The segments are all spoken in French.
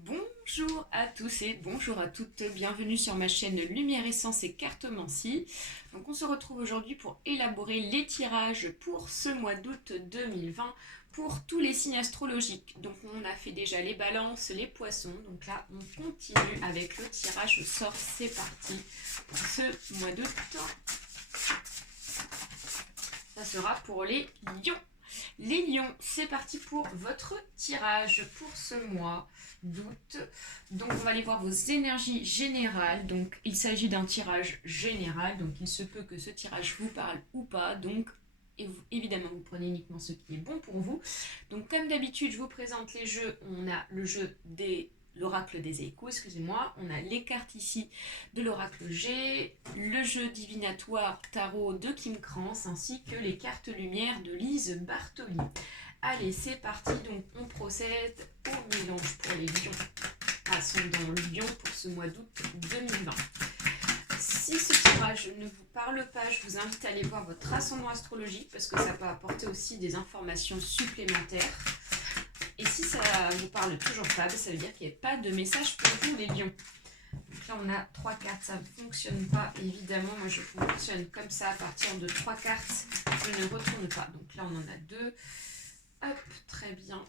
Bonjour à tous et bonjour à toutes, bienvenue sur ma chaîne Lumière Essence et Cartomancie. Donc on se retrouve aujourd'hui pour élaborer les tirages pour ce mois d'août 2020 pour tous les signes astrologiques. Donc on a fait déjà les balances, les poissons, donc là on continue avec le tirage au sort, c'est parti pour ce mois d'août. Ça sera pour les lions. Les lions, c'est parti pour votre tirage pour ce mois d'août. Donc on va aller voir vos énergies générales. Donc il s'agit d'un tirage général, donc il se peut que ce tirage vous parle ou pas. Donc évidemment vous prenez uniquement ce qui est bon pour vous. Donc comme d'habitude je vous présente les jeux. On a le jeu des l'oracle des échos, excusez-moi. On a les cartes ici de l'oracle G, le jeu divinatoire tarot de Kim Krans, ainsi que les cartes lumière de Lise Bartoli. Allez, c'est parti, donc on procède au mélange pour les lions, ascendant lion pour ce mois d'août 2020. Si ce tirage ne vous parle pas, je vous invite à aller voir votre ascendant astrologique parce que ça peut apporter aussi des informations supplémentaires. Et si ça ne vous parle toujours pas, ça veut dire qu'il n'y a pas de message pour vous les lions. Donc là on a 3 cartes, ça ne fonctionne pas évidemment, moi je fonctionne comme ça à partir de 3 cartes, je ne retourne pas. Donc là on en a 2, hop, très bien.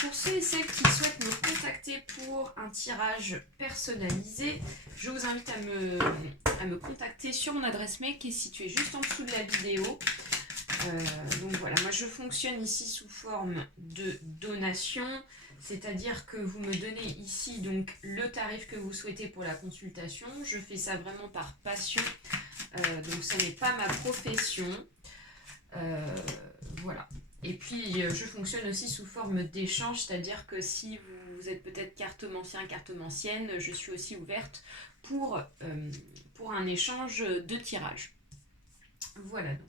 Pour ceux et celles qui souhaitent me contacter pour un tirage personnalisé, je vous invite à me contacter sur mon adresse mail qui est située juste en dessous de la vidéo. Donc voilà, moi je fonctionne ici sous forme de donation, c'est-à-dire que vous me donnez ici donc le tarif que vous souhaitez pour la consultation. Je fais ça vraiment par passion, donc ce n'est pas ma profession. Voilà. Et puis je fonctionne aussi sous forme d'échange, c'est-à-dire que si vous êtes peut-être cartomancien, cartomancienne, je suis aussi ouverte pour un échange de tirage. Voilà donc.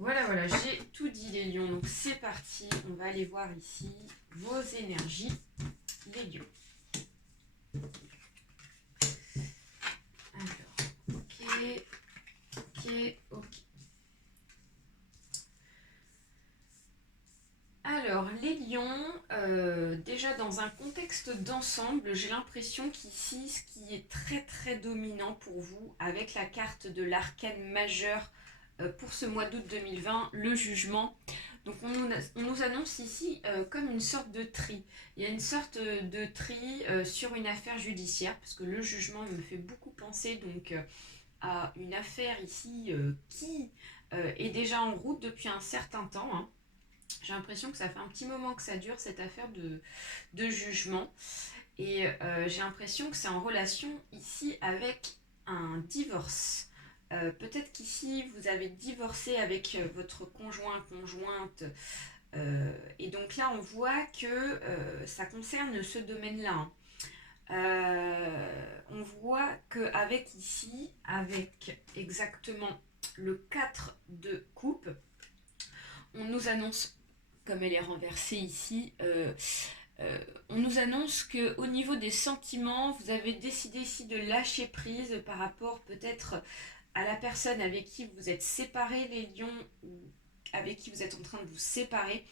Voilà, j'ai tout dit les lions, donc c'est parti, on va aller voir ici vos énergies, les lions. Alors, ok. Alors, les lions, déjà dans un contexte d'ensemble, j'ai l'impression qu'ici, ce qui est très très dominant pour vous, avec la carte de l'arcane majeur pour ce mois d'août 2020, le jugement. Donc on nous annonce ici comme une sorte de tri. Il y a une sorte de tri sur une affaire judiciaire, parce que le jugement me fait beaucoup penser donc à une affaire ici qui est déjà en route depuis un certain temps, hein. J'ai l'impression que ça fait un petit moment que ça dure cette affaire de jugement. Et j'ai l'impression que c'est en relation ici avec un divorce. Peut-être qu'ici vous avez divorcé avec votre conjoint, conjointe. Et donc là on voit que ça concerne ce domaine-là, hein. On voit qu'avec ici, avec exactement le 4 de coupe, on nous annonce, comme elle est renversée ici, on nous annonce qu'au niveau des sentiments, vous avez décidé ici de lâcher prise par rapport peut-être à la personne avec qui vous êtes séparés, les lions, ou avec qui vous êtes en train de vous séparer.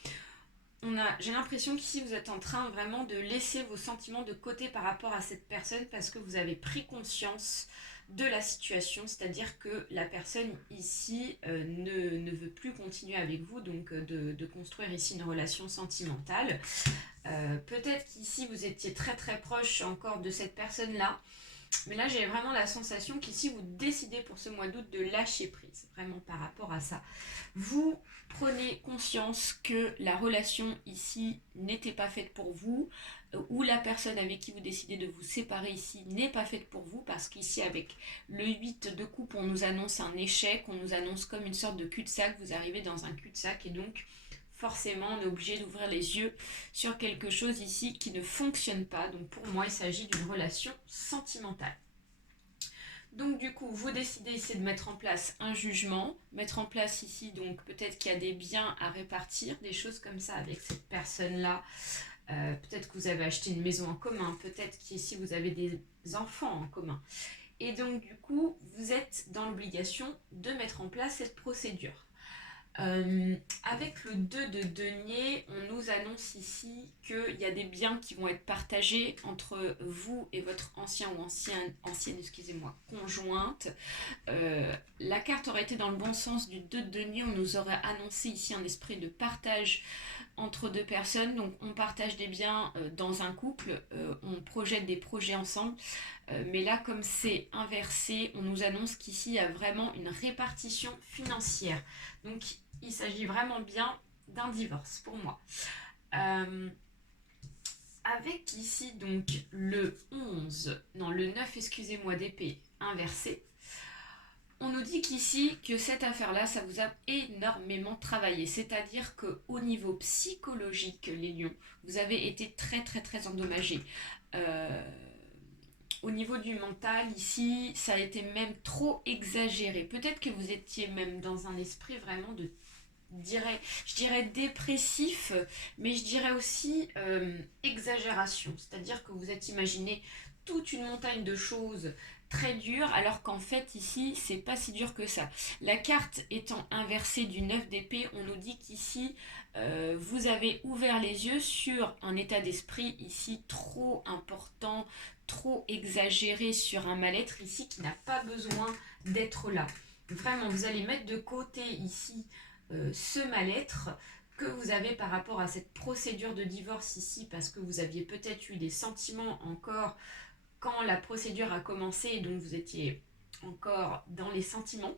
J'ai l'impression qu'ici vous êtes en train vraiment de laisser vos sentiments de côté par rapport à cette personne parce que vous avez pris conscience de la situation, c'est-à-dire que la personne ici ne veut plus continuer avec vous, donc de construire ici une relation sentimentale. Peut-être qu'ici vous étiez très très proche encore de cette personne-là, mais là j'ai vraiment la sensation qu'ici vous décidez pour ce mois d'août de lâcher prise, vraiment par rapport à ça. Vous prenez conscience que la relation ici n'était pas faite pour vous, ou la personne avec qui vous décidez de vous séparer ici n'est pas faite pour vous, parce qu'ici avec le 8 de coupe on nous annonce un échec, on nous annonce comme une sorte de cul-de-sac, vous arrivez dans un cul-de-sac et donc forcément on est obligé d'ouvrir les yeux sur quelque chose ici qui ne fonctionne pas. Donc pour moi il s'agit d'une relation sentimentale. Donc du coup, vous décidez ici de mettre en place un jugement, mettre en place ici, donc peut-être qu'il y a des biens à répartir, des choses comme ça avec cette personne-là. Peut-être que vous avez acheté une maison en commun, peut-être qu'ici vous avez des enfants en commun. Et donc du coup, vous êtes dans l'obligation de mettre en place cette procédure. Avec le 2 de denier, on nous annonce ici qu'il y a des biens qui vont être partagés entre vous et votre ancien ou ancienne, excusez-moi, conjointe. La carte aurait été dans le bon sens du 2 de denier, on nous aurait annoncé ici un esprit de partage entre deux personnes, donc on partage des biens dans un couple, on projette des projets ensemble, mais là comme c'est inversé, on nous annonce qu'ici il y a vraiment une répartition financière, donc il s'agit vraiment bien d'un divorce pour moi. Avec ici donc le 11, non le 9 excusez-moi d'épée inversé, on nous dit qu'ici, que cette affaire-là, ça vous a énormément travaillé. C'est-à-dire qu'au niveau psychologique, les lions, vous avez été très très très endommagés. Au niveau du mental, ici, ça a été même trop exagéré. Peut-être que vous étiez même dans un esprit vraiment de, je dirais dépressif, mais je dirais aussi exagération. C'est-à-dire que vous êtes imaginé toute une montagne de choses très dures, alors qu'en fait ici c'est pas si dur que ça. La carte étant inversée du 9 d'épée, on nous dit qu'ici vous avez ouvert les yeux sur un état d'esprit ici trop important, trop exagéré, sur un mal-être ici qui n'a pas besoin d'être là. Vraiment, vous allez mettre de côté ici ce mal-être que vous avez par rapport à cette procédure de divorce ici, parce que vous aviez peut-être eu des sentiments encore quand la procédure a commencé, et donc vous étiez encore dans les sentiments.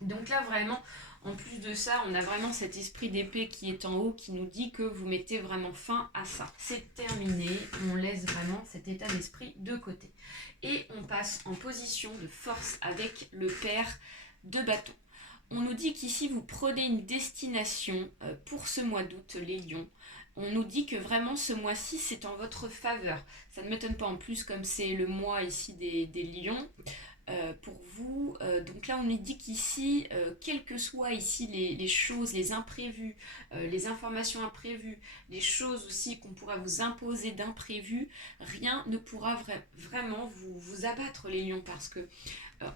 Donc là vraiment, en plus de ça, on a vraiment cet esprit d'épée qui est en haut, qui nous dit que vous mettez vraiment fin à ça. C'est terminé, on laisse vraiment cet état d'esprit de côté. Et on passe en position de force avec le père de bâton. On nous dit qu'ici vous prenez une destination pour ce mois d'août, les lions. On nous dit que vraiment ce mois-ci c'est en votre faveur. Ça ne m'étonne pas en plus comme c'est le mois ici des lions. Pour vous, donc là on nous dit qu'ici, quelles que soient ici les choses, les imprévus, les informations imprévues, les choses aussi qu'on pourra vous imposer d'imprévus, rien ne pourra vraiment vous abattre les lions, parce que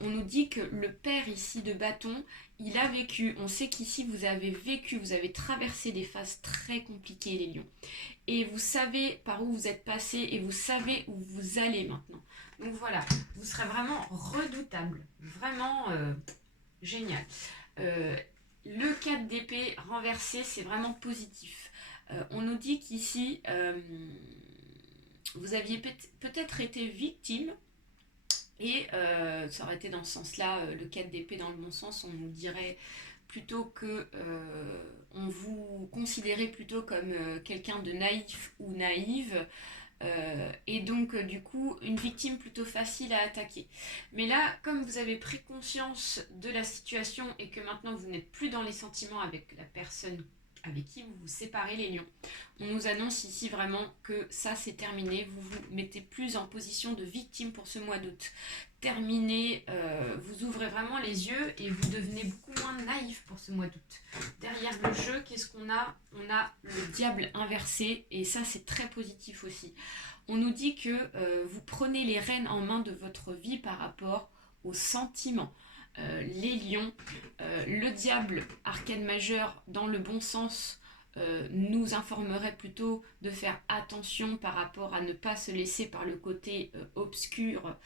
on nous dit que le père ici de bâton, il a vécu, on sait qu'ici vous avez vécu, vous avez traversé des phases très compliquées les lions. Et vous savez par où vous êtes passé et vous savez où vous allez maintenant. Donc voilà, vous serez vraiment redoutable, vraiment génial. Le 4 d'épée renversé, c'est vraiment positif. On nous dit qu'ici, vous aviez peut-être été victime. Et ça aurait été dans ce sens-là, le 4 d'épée dans le bon sens, on nous dirait plutôt que on vous considérait plutôt comme quelqu'un de naïf ou naïve, et donc du coup une victime plutôt facile à attaquer. Mais là, comme vous avez pris conscience de la situation et que maintenant vous n'êtes plus dans les sentiments avec la personne avec qui vous vous séparez les lions, on nous annonce ici vraiment que ça c'est terminé, vous vous mettez plus en position de victime pour ce mois d'août. Terminé, vous ouvrez vraiment les yeux et vous devenez beaucoup moins naïf pour ce mois d'août. Derrière le jeu, qu'est-ce qu'on a? On a le diable inversé, et ça c'est très positif aussi. On nous dit que vous prenez les rênes en main de votre vie par rapport aux sentiments. Les lions, le diable arcane majeur dans le bon sens nous informerait plutôt de faire attention par rapport à ne pas se laisser par le côté obscur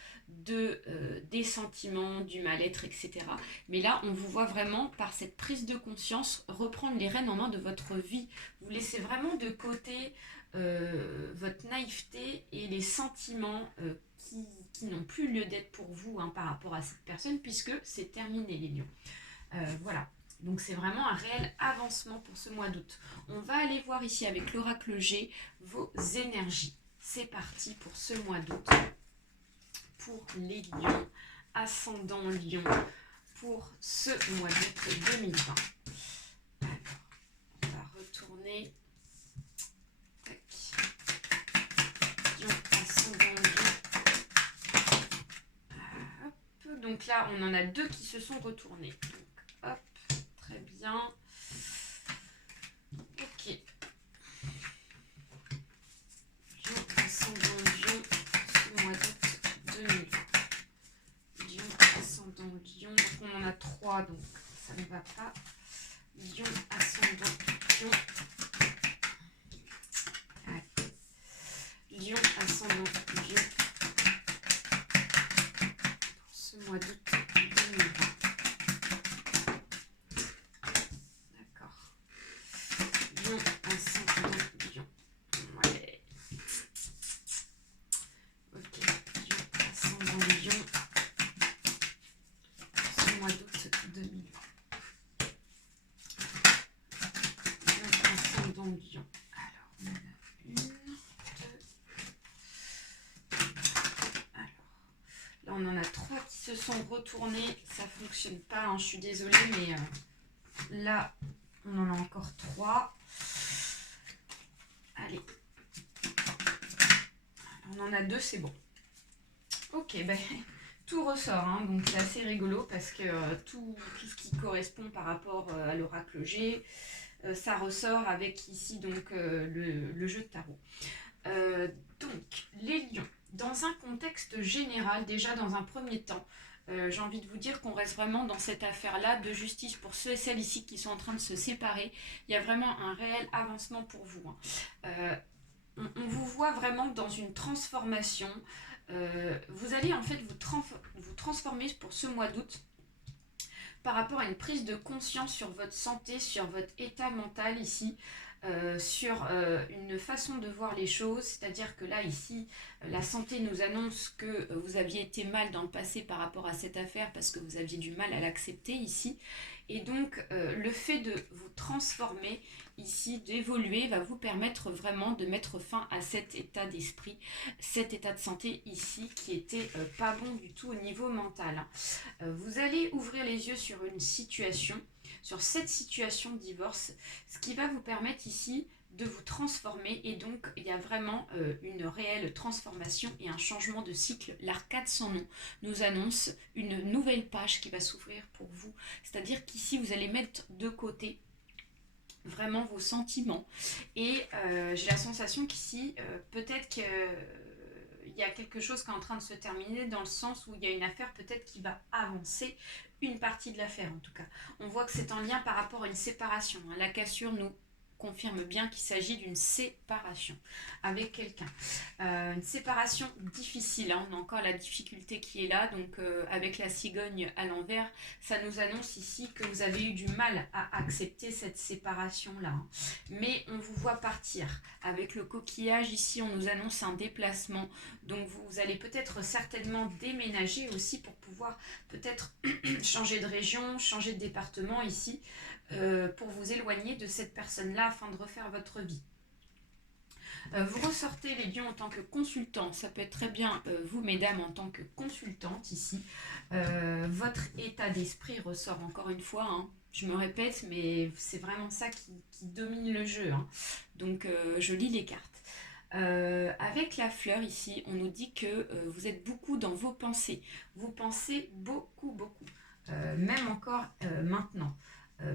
des sentiments, du mal-être, etc. Mais là, on vous voit vraiment, par cette prise de conscience, reprendre les rênes en main de votre vie. Vous laissez vraiment de côté votre naïveté et les sentiments qui n'ont plus lieu d'être pour vous par rapport à cette personne, puisque c'est terminé les lions. Voilà. Donc c'est vraiment un réel avancement pour ce mois d'août. On va aller voir ici avec l'oracle G vos énergies. C'est parti pour ce mois d'août. Pour les lions, ascendant lion, pour ce mois d'août 2020. Alors, on va retourner. Tac. Lion, ascendant lion. Hop. Donc là, on en a deux qui se sont retournés. Donc, hop. Très bien. Ok. Lion, ascendant lion, ce mois d'août 2020. Lion, ascendant lion. Donc on en a trois, donc ça ne va pas. lion, ascendant, lion. Ouais. Lion, ascendant, lion. Pour ce mois d'août 2020. D'accord. Lion, ascendant, lion. Ouais. Ok. Lion, ascendant, lion. Pour ce mois d'août 2020. Dans Lion. Alors, on en a une, deux. Alors, là, on en a trois qui se sont retournés. Ça ne fonctionne pas, hein, je suis désolée, mais là, on en a encore trois. Allez. On en a deux, c'est bon. Ok, ben, tout ressort, hein, donc c'est assez rigolo parce que tout ce qui correspond par rapport à l'oracle G, ça ressort avec ici donc le jeu de tarot. Donc les lions, dans un contexte général, déjà dans un premier temps, j'ai envie de vous dire qu'on reste vraiment dans cette affaire-là de justice pour ceux et celles ici qui sont en train de se séparer. Il y a vraiment un réel avancement pour vous, hein. On vous voit vraiment dans une transformation. Vous allez en fait vous transformer pour ce mois d'août par rapport à une prise de conscience sur votre santé, sur votre état mental ici, sur une façon de voir les choses, c'est-à-dire que là ici la santé nous annonce que vous aviez été mal dans le passé par rapport à cette affaire parce que vous aviez du mal à l'accepter ici, et donc le fait de vous transformer ici, d'évoluer, va vous permettre vraiment de mettre fin à cet état d'esprit, cet état de santé ici qui était pas bon du tout au niveau mental. Vous allez ouvrir les yeux sur une situation, sur cette situation de divorce, ce qui va vous permettre ici de vous transformer, et donc il y a vraiment une réelle transformation et un changement de cycle. L'arcade sans nom nous annonce une nouvelle page qui va s'ouvrir pour vous, c'est-à-dire qu'ici vous allez mettre de côté vraiment vos sentiments, et j'ai la sensation qu'ici peut-être qu'il y a quelque chose qui est en train de se terminer, dans le sens où il y a une affaire peut-être qui va avancer, une partie de l'affaire en tout cas. On voit que c'est en lien par rapport à une séparation, hein. La cassure nous confirme bien qu'il s'agit d'une séparation avec quelqu'un. Une séparation difficile, hein. On a encore la difficulté qui est là, donc avec la cigogne à l'envers, ça nous annonce ici que vous avez eu du mal à accepter cette séparation-là, hein. Mais on vous voit partir. Avec le coquillage ici, on nous annonce un déplacement, donc vous allez peut-être certainement déménager aussi pour pouvoir peut-être changer de région, changer de département ici, pour vous éloigner de cette personne-là afin de refaire votre vie. Vous ressortez les lions en tant que consultant, ça peut être très bien vous mesdames en tant que consultante ici. Votre état d'esprit ressort encore une fois, hein. Je me répète, mais c'est vraiment ça qui domine le jeu, hein. Donc je lis les cartes. Avec la fleur ici, on nous dit que vous êtes beaucoup dans vos pensées. Vous pensez beaucoup, même encore maintenant.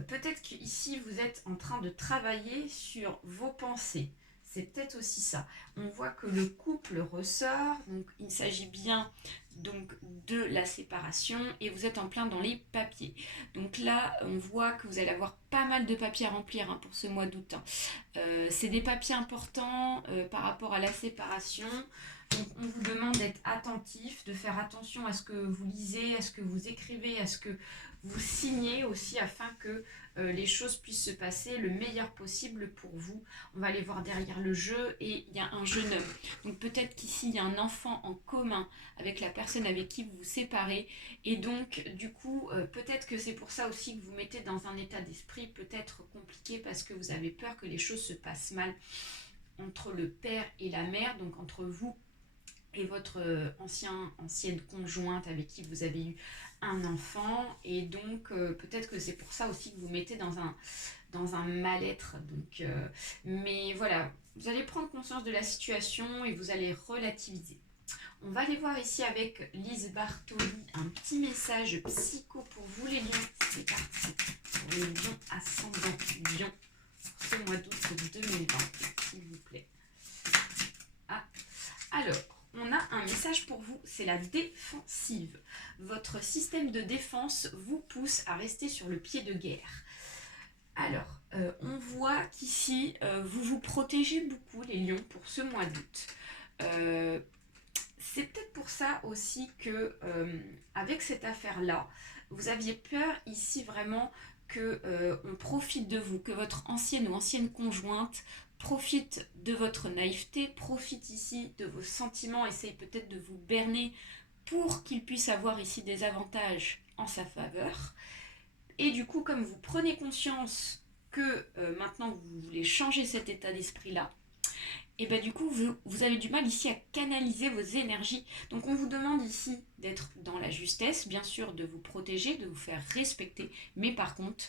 Peut-être qu'ici vous êtes en train de travailler sur vos pensées. C'est peut-être aussi ça. On voit que le couple ressort, donc il s'agit bien donc de la séparation, et vous êtes en plein dans les papiers. Donc là, on voit que vous allez avoir pas mal de papiers à remplir, hein, pour ce mois d'août, hein. C'est des papiers importants par rapport à la séparation. Donc on vous demande d'être attentif, de faire attention à ce que vous lisez, à ce que vous écrivez, à ce que vous signez aussi, afin que les choses puissent se passer le meilleur possible pour vous. On va aller voir derrière le jeu, et il y a un jeune homme. Donc peut-être qu'ici il y a un enfant en commun avec la personne avec qui vous vous séparez, et donc du coup peut-être que c'est pour ça aussi que vous mettez dans un état d'esprit peut-être compliqué, parce que vous avez peur que les choses se passent mal entre le père et la mère, donc entre vous et votre ancienne conjointe avec qui vous avez eu un enfant, et donc peut-être que c'est pour ça aussi que vous mettez dans un mal-être. Donc, mais voilà, vous allez prendre conscience de la situation et vous allez relativiser. On va aller voir ici avec Lise Bartoli un petit message psycho pour vous les lions. C'est parti pour les lions ascendant lion pour ce mois d'août 2020, s'il vous plaît. Ah, alors, on a un message pour vous, c'est la défensive. Votre système de défense vous pousse à rester sur le pied de guerre. Alors, on voit qu'ici, vous vous protégez beaucoup les lions pour ce mois d'août. Euh, c'est peut-être pour ça aussi que, avec cette affaire-là, vous aviez peur ici vraiment que on profite de vous, que votre ancienne ou ancienne conjointe profite de votre naïveté, profite ici de vos sentiments, essaye peut-être de vous berner pour qu'il puisse avoir ici des avantages en sa faveur. Et du coup, comme vous prenez conscience que maintenant vous voulez changer cet état d'esprit-là, et bien du coup, vous avez du mal ici à canaliser vos énergies. Donc on vous demande ici d'être dans la justesse, bien sûr, de vous protéger, de vous faire respecter. Mais par contre,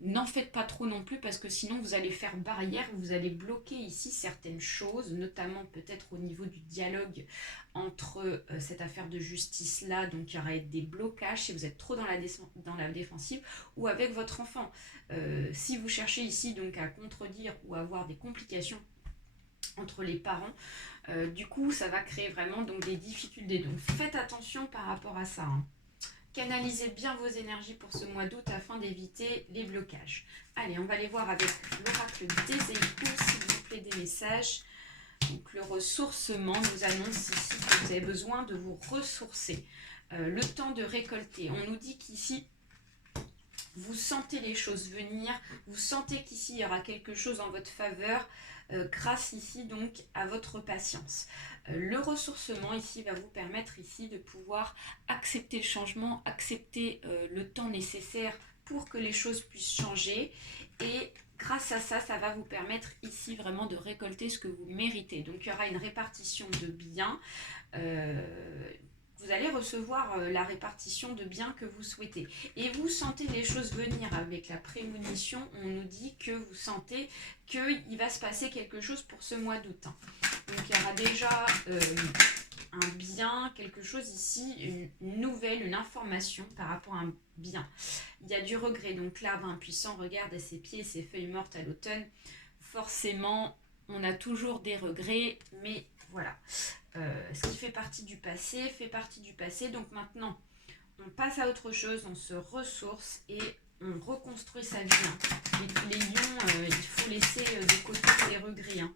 n'en faites pas trop non plus parce que sinon vous allez faire barrière, vous allez bloquer ici certaines choses, notamment peut-être au niveau du dialogue entre cette affaire de justice-là. Donc il y aura des blocages si vous êtes trop dans la défensive ou avec votre enfant. Si vous cherchez ici donc à contredire ou à avoir des complications entre les parents, du coup ça va créer vraiment donc des difficultés, donc faites attention par rapport à ça, hein. Canalisez bien vos énergies pour ce mois d'août afin d'éviter les blocages. Allez, on va aller voir avec l'oracle des échos, s'il vous plaît, des messages. Donc le ressourcement nous annonce ici que vous avez besoin de vous ressourcer, le temps de récolter. On nous dit qu'ici vous sentez les choses venir, vous sentez qu'ici il y aura quelque chose en votre faveur, grâce ici donc à votre patience. Le ressourcement ici va vous permettre ici de pouvoir accepter le changement, accepter le temps nécessaire pour que les choses puissent changer, et grâce à ça, ça va vous permettre ici vraiment de récolter ce que vous méritez. Donc il y aura une répartition de biens. Vous allez recevoir la répartition de biens que vous souhaitez. Et vous sentez les choses venir avec la prémonition. On nous dit que vous sentez qu'il va se passer quelque chose pour ce mois d'août, hein. Donc il y aura déjà un bien, quelque chose ici, une nouvelle, une information par rapport à un bien. Il y a du regret. Donc l'arbre impuissant regarde ses pieds et ses feuilles mortes à l'automne. Forcément, on a toujours des regrets, mais voilà. Ce qui fait partie du passé, fait partie du passé. Donc maintenant, on passe à autre chose, on se ressource et on reconstruit sa vie, hein. Les lions, il faut laisser de côté les regrets, hein.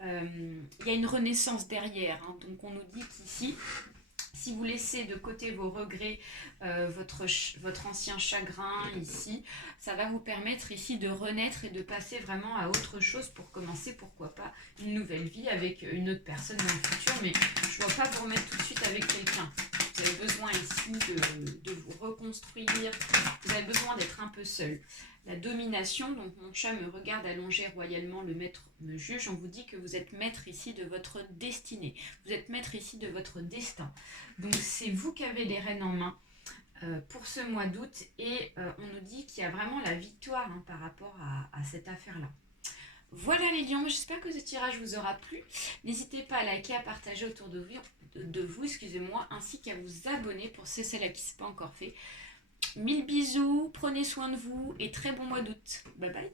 Il y a une renaissance derrière, hein. Donc on nous dit qu'ici, si vous laissez de côté vos regrets, votre ancien chagrin ici, ça va vous permettre ici de renaître et de passer vraiment à autre chose pour commencer, pourquoi pas, une nouvelle vie avec une autre personne dans le futur. Mais je ne vois pas vous remettre tout de suite avec quelqu'un. Vous avez besoin ici de vous reconstruire, vous avez besoin d'être un peu seul. La domination, donc mon chat me regarde allonger royalement, le maître me juge. On vous dit que vous êtes maître ici de votre destinée. Vous êtes maître ici de votre destin. Donc c'est vous qui avez les rênes en main pour ce mois d'août. Et on nous dit qu'il y a vraiment la victoire, hein, par rapport à cette affaire-là. Voilà les lions, j'espère que ce tirage vous aura plu. N'hésitez pas à liker, à partager autour de vous, excusez-moi, ainsi qu'à vous abonner pour celles qui ne sont pas encore fait. 1000 bisous, prenez soin de vous et très bon mois d'août. Bye bye.